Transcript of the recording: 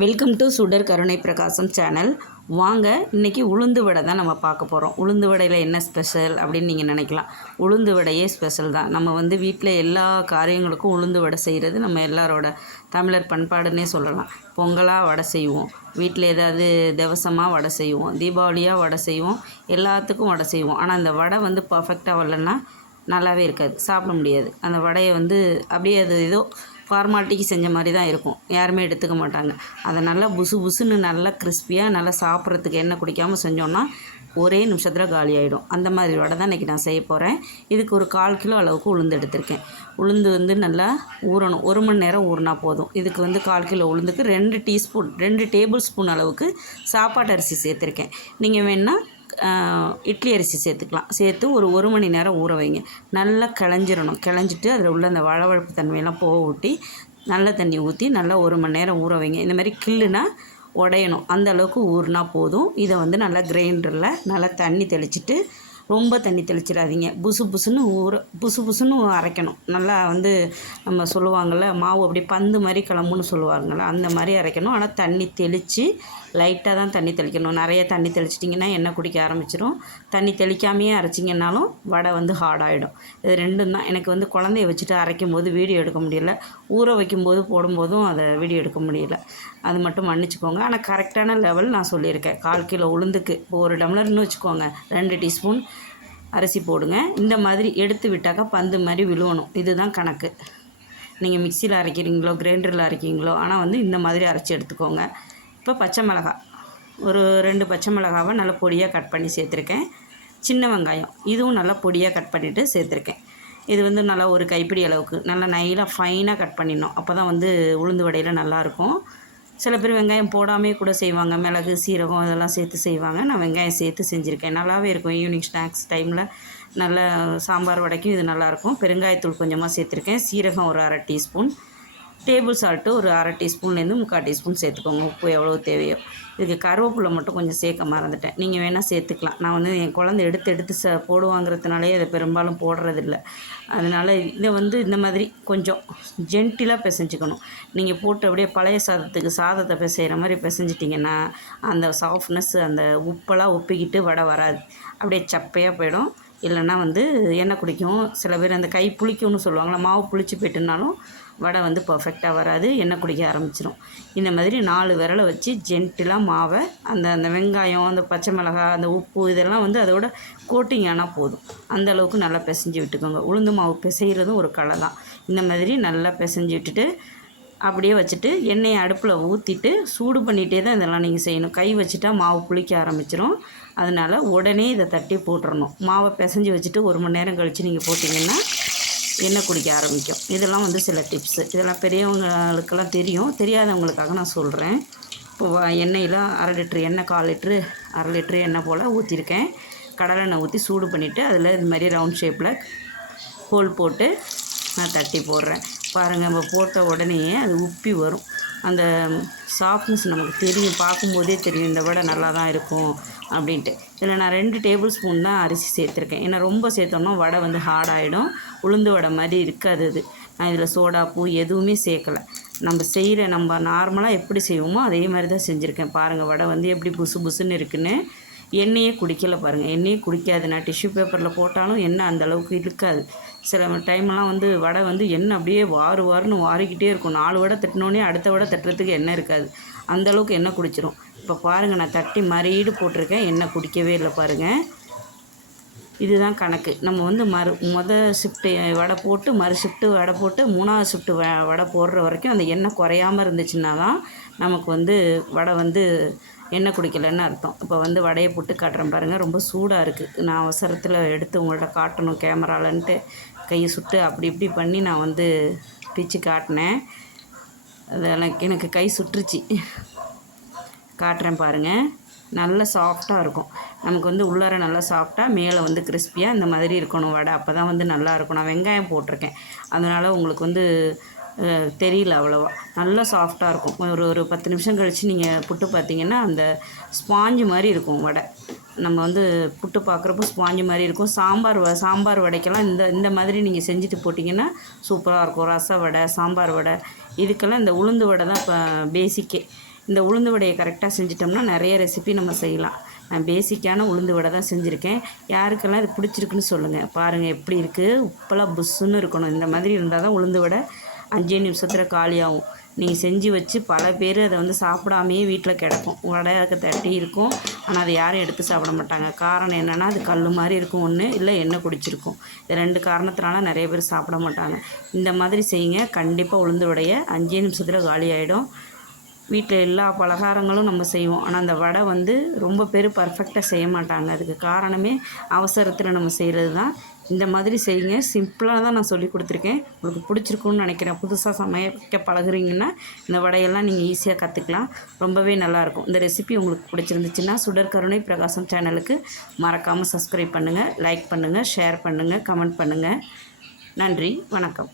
Welcome to சுடர் கருணை பிரகாசம் சேனல். வாங்க இன்றைக்கி உளுந்து வடை தான் நம்ம பார்க்க போகிறோம் உளுந்து வடையில் என்ன ஸ்பெஷல் அப்படின்னு நீங்கள் நினைக்கலாம். உளுந்து வடையே ஸ்பெஷல் தான். நம்ம வந்து வீட்டில் எல்லா காரியங்களுக்கும் உளுந்து வடை செய்கிறது நம்ம எல்லாரோட தமிழர் பண்பாடுன்னே சொல்லலாம். பொங்கலாக வடை செய்வோம். வீட்டில் ஏதாவது திவசமாக வடை செய்வோம். தீபாவளியாக வடை செய்வோம். எல்லாத்துக்கும் வடை செய்வோம். ஆனால் அந்த வடை வந்து பர்ஃபெக்டாக வரலன்னா நல்லாவே இருக்காது. சாப்பிட முடியாது. அந்த வடையை வந்து அப்படியே அது ஏதோ ஃபார்மாலிட்டிக்கு செஞ்ச மாதிரி தான் இருக்கும். யாருமே எடுத்துக்க மாட்டாங்க. அதை நல்லா புசு புசுன்னு நல்லா கிறிஸ்பியாக நல்லா சாப்பிட்றதுக்கு எண்ணெய் குடிக்காமல் செஞ்சோன்னா ஒரே நிமிஷத்தில் காலி ஆகிடும் அந்த மாதிரி வடை தான் இன்றைக்கி நான் செய்ய போகிறேன் இதுக்கு ஒரு கால் கிலோ அளவுக்கு உளுந்து எடுத்திருக்கேன். உளுந்து வந்து நல்லா ஊறணும். ஒரு மணி நேரம் ஊறினா போதும். இதுக்கு வந்து கால் கிலோ உளுந்துக்கு ரெண்டு டீஸ்பூன் ரெண்டு டேபிள் ஸ்பூன் அளவுக்கு சாப்பாட்டு அரிசி சேர்த்துருக்கேன். நீங்கள் வேணால் இட்லி அரிசி சேர்த்துக்கலாம். சேர்த்து ஒரு ஒரு மணி நேரம் ஊற வைங்க. நல்லா கிளஞ்சிடணும் கிளஞ்சிட்டு அதில் உள்ள அந்த வளவழப்பு தன்மையெல்லாம் போக ஊட்டி நல்ல தண்ணி ஊற்றி நல்லா ஒரு மணி நேரம் ஊற வைங்க. இந்த மாதிரி கில்லுனா உடையணும். அந்த அளவுக்கு ஊறினா போதும். இதை வந்து நல்லா கிரைண்டரில் நல்லா தண்ணி தெளிச்சிட்டு ரொம்ப தண்ணி தெளிச்சிடாதீங்க. புசு புசுன்னு ஊற புசு புசுன்னு அரைக்கணும். நல்லா வந்து நம்ம சொல்லுவாங்கள்ல மாவு அப்படியே பந்து மாதிரி கிளம்புன்னு சொல்லுவாங்கள்ல அந்த மாதிரி அரைக்கணும். ஆனால் தண்ணி தெளித்து லைட்டாக தான் தண்ணி தெளிக்கணும். நிறைய தண்ணி தெளிச்சிட்டிங்கன்னா எண்ணெய் குடிக்க ஆரம்பிச்சிடும் தண்ணி தெளிக்காமையே அரைச்சிங்கன்னாலும் வடை வந்து ஹார்டாகிடும் இது ரெண்டும் தான். எனக்கு வந்து குழந்தைய வச்சுட்டு அரைக்கும் போது வீடியோ எடுக்க முடியல. ஊற வைக்கும்போது போடும்போதும் அதை வீடியோ எடுக்க முடியல. அது மட்டும் மன்னிச்சுக்கோங்க. ஆனால் கரெக்டான லெவல் நான் சொல்லியிருக்கேன். கால் கிலோ உளுந்துக்கு இப்போ ஒரு டம்ளர்னு வச்சுக்கோங்க. ரெண்டு டீஸ்பூன் அரிசி போடுங்க. இந்த மாதிரி எடுத்து விட்டாக்கா பந்து மாதிரி விழுவணும். இதுதான் கணக்கு. நீங்கள் மிக்சியில் அரைக்கிறீங்களோ கிரைண்டரில் அரைக்கிறீங்களோ ஆனால் வந்து இந்த மாதிரி அரைச்சி எடுத்துக்கோங்க. இப்போ பச்சை மிளகா. ஒரு ரெண்டு பச்சை மிளகாவை நல்லா பொடியாக கட் பண்ணி சேர்த்துருக்கேன். சின்ன வெங்காயம் இதுவும் நல்லா பொடியாக கட் பண்ணிவிட்டு சேர்த்துருக்கேன். இது வந்து நல்லா ஒரு கைப்பிடி அளவுக்கு நல்லா நைலாக ஃபைனாக கட் பண்ணிடணும். அப்போ தான் வந்து உளுந்து வடையில் நல்லாயிருக்கும். சில பேர் வெங்காயம் போடாமே கூட செய்வாங்க. மிளகு சீரகம் இதெல்லாம் சேர்த்து செய்வாங்க. நான் வெங்காயம் சேர்த்து செஞ்சுருக்கேன். நல்லாவே இருக்கும். ஈவினிங் ஸ்நாக்ஸ் டைமில் நல்ல சாம்பார் வடைக்கும் இது நல்லாயிருக்கும். பெருங்காயத்தூள் கொஞ்சமாக சேர்த்துருக்கேன். சீரகம் ஒரு அரை டீஸ்பூன் டேபிள் சால்ட்டு ஒரு அரை டீஸ்பூன்லேருந்து முக்கால் டீஸ்பூன் சேர்த்துக்கோங்க. உப்பு எவ்வளோ தேவையோ. இதுக்கு கருவேப்பிலை மட்டும் கொஞ்சம் சேர்க்க மறந்துட்டேன். நீங்கள் வேணால் சேர்த்துக்கலாம். நான் வந்து என் குழந்தை எடுத்து எடுத்து ச போடுவாங்கிறதுனாலே அதை பெரும்பாலும் போடுறதில்ல. அதனால் இதை வந்து இந்த மாதிரி கொஞ்சம் ஜென்டிலாக பிசைஞ்சுக்கணும். நீங்கள் போட்டு அப்படியே பழைய சாதத்துக்கு சாதத்தை பிசைகிற மாதிரி பிசைஞ்சிட்டிங்கன்னா அந்த சாஃப்ட்னஸ் அந்த உப்பெல்லாம் ஒப்பிக்கிட்டு வடை வராது. அப்படியே சப்பையாக போயிடும். இல்லைன்னா வந்து எண்ணெய் குடிக்கும். சில பேர் அந்த கை புளிக்கும்னு சொல்லுவாங்களா மாவு புளிச்சு போயிட்டுனாலும் வடை வந்து பர்ஃபெக்டாக வராது எண்ணெய் குடிக்க ஆரம்பிச்சிடும் இந்த மாதிரி நாலு விரலை வச்சு ஜென்டிலாக மாவை அந்த அந்த வெங்காயம் அந்த பச்சை மிளகாய் அந்த உப்பு இதெல்லாம் வந்து அதோட கோட்டிங் ஆனால் போதும். அந்த அளவுக்கு நல்லா பிசைஞ்சு விட்டுக்கோங்க. உளுந்து மாவு பிசைகிறதும் ஒரு கலை தான். இந்த மாதிரி நல்லா பிசைஞ்சு விட்டுட்டு அப்படியே வச்சுட்டு எண்ணெயை அடுப்பில் ஊற்றிட்டு சூடு பண்ணிகிட்டே தான் இதெல்லாம் நீங்கள் செய்யணும். கை வச்சுட்டா மாவு புளிக்க ஆரம்பிச்சிடும் அதனால் உடனே இதை தட்டி போட்டுறணும். மாவை பிசைஞ்சு வச்சுட்டு ஒரு மணி நேரம் கழித்து நீங்கள் போட்டிங்கன்னா எண்ணெய் குடிக்க ஆரம்பிக்கும். இதெல்லாம் வந்து சில டிப்ஸு இதெல்லாம் பெரியவங்களுக்கெல்லாம் தெரியும். தெரியாதவங்களுக்காக நான் சொல்கிறேன் இப்போ எண்ணெயில் அரை லிட்ரு எண்ணெய் கால் லிட்ரு அரை லிட்ரு எண்ணெய் போல் ஊற்றிருக்கேன் கடலெண்ணெய் ஊற்றி சூடு பண்ணிவிட்டு அதில் இது மாதிரி ரவுண்ட் ஷேப்பில் ஹோல் போட்டு நான் தட்டி போடுறேன். பாருங்கள் நம்ம போட்ட உடனே அது உப்பி வரும். அந்த சாஃப்ட்னஸ் நமக்கு தெரியும் பார்க்கும்போதே தெரியும் இந்த வடை நல்லா தான் இருக்கும் அப்படின்ட்டு. இதில் நான் ரெண்டு டேபிள் ஸ்பூன் தான் அரிசி சேர்த்துருக்கேன். ஏன்னா ரொம்ப சேர்த்தோம்னா வடை வந்து ஹார்டாகிடும் உளுந்து வடை மாதிரி இருக்காது அது. நான் இதில் சோடா பூ எதுவுமே சேர்க்கலை. நம்ம செய்கிற நம்ம நார்மலாக எப்படி செய்வோமோ அதே மாதிரி தான் செஞ்சுருக்கேன். பாருங்கள் வடை வந்து எப்படி புசு புசுன்னு இருக்குன்னு. எண்ணெயே குடிக்கல பாருங்கள் எண்ணெயே குடிக்காது நான் டிஷ்யூ பேப்பரில் போட்டாலும் எண்ணெய் அந்த அளவுக்கு இருக்காது சில டைம்லாம் வந்து வடை வந்து எண்ணெய் அப்படியே வாரு வாருன்னு வாரிக்கிட்டே இருக்கும். நாலு வடை தட்டினோடனே அடுத்த வடை தட்டுறதுக்கு எண்ணெய் இருக்காது. அந்த அளவுக்கு எண்ணெய் குடிச்சிரும். இப்போ பாருங்கள் நான் தட்டி மறியீடு போட்டிருக்கேன். எண்ணெய் குடிக்கவே இல்லை பாருங்கள் இதுதான் கணக்கு. நம்ம வந்து மறு மொதல் ஷிஃப்ட்டு வடை போட்டு மறு ஷிஃப்ட்டு வடை போட்டு மூணாவது ஷிஃப்ட்டு வ வடை போடுற வரைக்கும் அந்த எண்ணெய் குறையாமல் இருந்துச்சுன்னா தான் நமக்கு வந்து வடை வந்து எண்ணெய் குடிக்கலைன்னு அர்த்தம். இப்போ வந்து வடையை போட்டு காட்டுறேன் பாருங்கள் ரொம்ப சூடாக இருக்குது நான் அவசரத்தில் எடுத்து உங்கள்கிட்ட காட்டணும் கேமராலன்ட்டு கையை சுட்டு அப்படி இப்படி பண்ணி நான் வந்து பிச்சு காட்டினேன். அது எனக்கு எனக்கு கை சுட்டுருச்சு காட்டுறேன் பாருங்கள் நல்ல சாஃப்டாக இருக்கும். நமக்கு வந்து உள்ளார நல்லா சாஃப்டாக மேலே வந்து கிறிஸ்பியாக இந்த மாதிரி இருக்கணும் வடை. அப்போ தான் வந்து நல்லா இருக்கும். நான் வெங்காயம் போட்டிருக்கேன். அதனால் உங்களுக்கு வந்து தெரியல அவ்வளோவா. நல்லா சாஃப்டாக இருக்கும். ஒரு ஒரு பத்து நிமிஷம் கழித்து நீங்கள் புட்டு பார்த்தீங்கன்னா அந்த ஸ்பாஞ்சு மாதிரி இருக்கும் வடை. நம்ம வந்து புட்டு பார்க்குறப்போ ஸ்பாஞ்சு மாதிரி இருக்கும். சாம்பார் வ சாம்பார் வடைக்கெல்லாம் இந்த இந்த மாதிரி நீங்கள் செஞ்சுட்டு போட்டிங்கன்னா சூப்பராக இருக்கும். ரச வடை சாம்பார் வடை இதுக்கெல்லாம் இந்த உளுந்து வடை தான் இப்போ பேசிக்கே இந்த உளுந்து வடையை கரெக்டாக செஞ்சிட்டோம்னா நிறைய ரெசிபி நம்ம செய்யலாம். நான் பேசிக்கான உளுந்து வடை தான் செஞ்சுருக்கேன். யாருக்கெல்லாம் இது பிடிச்சிருக்குன்னு சொல்லுங்கள் பாருங்கள் எப்படி இருக்குது உப்பெல்லாம் புஷ்ஷுன்னு இருக்கணும். இந்த மாதிரி இருந்தால் தான் உளுந்து வடை அஞ்சே நிமிஷத்தில் காலியாகும். நீங்கள் செஞ்சு வச்சு பல பேர் அதை வந்து சாப்பிடாமையே வீட்டில் கிடக்கும். வடை தட்டி இருக்கும். ஆனால் அதை யாரும் எடுத்து சாப்பிட மாட்டாங்க. காரணம் என்னென்னா அது கல் மாதிரி இருக்கும் ஒன்று இல்லை எண்ணெய் குடிச்சிருக்கும். இது ரெண்டு காரணத்தினால நிறைய பேர் சாப்பிட மாட்டாங்க. இந்த மாதிரி செய்யுங்க. கண்டிப்பாக உளுந்து வடையை அஞ்சே நிமிஷத்தில் காலி ஆகிடும் வீட்டில் எல்லா பலகாரங்களும் நம்ம செய்வோம். ஆனால் அந்த வடை வந்து ரொம்ப பேர் பர்ஃபெக்டாக செய்ய மாட்டாங்க. அதுக்கு காரணமே அவசரத்தில் நம்ம செய்கிறது தான் இந்த மாதிரி செய்யுங்க. சிம்பிளாக தான் நான் சொல்லி கொடுத்துருக்கேன். உங்களுக்கு பிடிச்சிருக்குன்னு நினைக்கிறேன். புதுசாக சமைக்க பழகுறீங்கன்னா இந்த வடையெல்லாம் நீங்கள் ஈஸியாக கற்றுக்கலாம் ரொம்பவே நல்லாயிருக்கும் இந்த ரெசிபி உங்களுக்கு பிடிச்சிருந்துச்சுன்னா சுடர் கருணை பிரகாசம் சேனலுக்கு மறக்காமல் சப்ஸ்கிரைப் பண்ணுங்கள் லைக் பண்ணுங்கள் ஷேர் பண்ணுங்கள் கமெண்ட் பண்ணுங்கள் நன்றி. வணக்கம்.